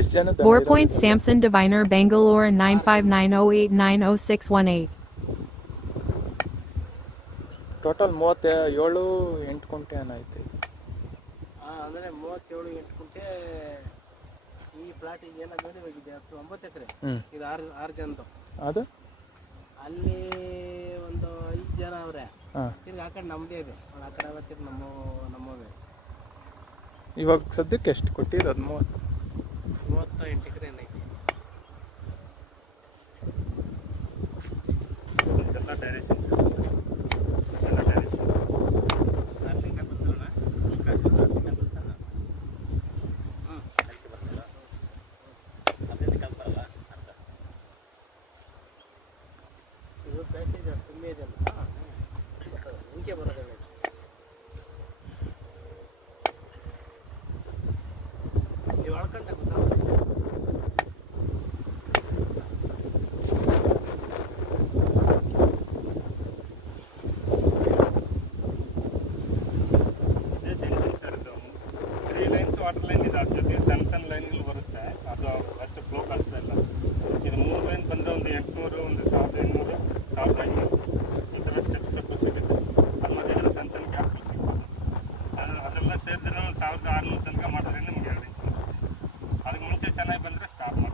ಎಷ್ಟು ಜನ 4 Point Samson Diviner Bangalore 9590890618. Total 37 8 ಕುಂಟೆ ಏನೈತೆ. ಅಂದರೆ 37 8 ಕುಂಟೆ. ಈ ಪ್ಲಾಟಿಗೆ ಎಲ್ಲ ಬೇರೆ ಹೋಗಿದೆ 9 ಎಕರೆ. ಇದು 6 ಜನದ್ದು. ಅದು ಅಲ್ಲಿ ಒಂದು 5 ಜನ ಅವರೇ. ತಿರ್ಗಿ ಆ ಕಡೆ ನಮ್ಮದೇ ಇದೆ. ಆ ಕಡೆ ಅವತ್ತಿಗೆ ನಮ್ಮವೇ. ಇವಾಗ ಸದ್ಯಕ್ಕೆ ಎಷ್ಟು ಕೊಟ್ಟಿರೋದು? 38 ಎಕರೆ ಏನೈತಿ. ಎಲ್ಲ ಡೈರೆಕ್ಷನ್ಸ್ ಎಲ್ಲ ಡೈರೆಕ್ಷನ್ ಆರ್ಟಿಕಲ್ ಬರ್ತಲ್ಲ ಆರ್ಟಿಕಲ್ ಬರ್ತಲ್ಲ ಆರ್ಟಿಕಲ್ ಬರಲ್ಲ ಅರ್ಧ ಇದು ಪ್ಯಾಸೇಜ್ ತುಂಬ ಇದೆಯಲ್ಲ ಮುಂಚೆ ಬರೋದಿಲ್ಲ. ನೀವು ಅಳ್ಕೊಂಡ ವಾಟರ್ ಲೈನ್ ಇದೆ. ಅದ್ರ ಜೊತೆ ಸಣ್ಣ ಸಣ್ಣ ಲೈನ್ಗಳು ಬರುತ್ತೆ. ಅದು ಅಷ್ಟು ಫ್ಲೋ ಕಾಣಿಸ್ತಾ ಇಲ್ಲ. ಇದು 3 ಲೈನ್ ಬಂದರೆ ಒಂದು 800 ಒಂದು 1800 1500 ಈ ಥರ ಸ್ಟೆಪ್ ಸಿಗುತ್ತೆ. ಅದು ಮಧ್ಯದಲ್ಲಿ ಸಣ್ಣ ಸಣ್ಣ ಗ್ಯಾಪ್ಗಳು ಸಿಗುತ್ತೆ. ಅದೆಲ್ಲ ಸೇರಿದ್ರೆ ಒಂದು 1600 ತನಕ ಮಾಡಿದ್ರೆ ನಮ್ಗೆ 2 ಇಂಚ್. ಅದಕ್ಕೆ ಮುಂಚೆ ಚೆನ್ನಾಗಿ ಬಂದರೆ ಸ್ಟಾಪ್ ಮಾಡಿ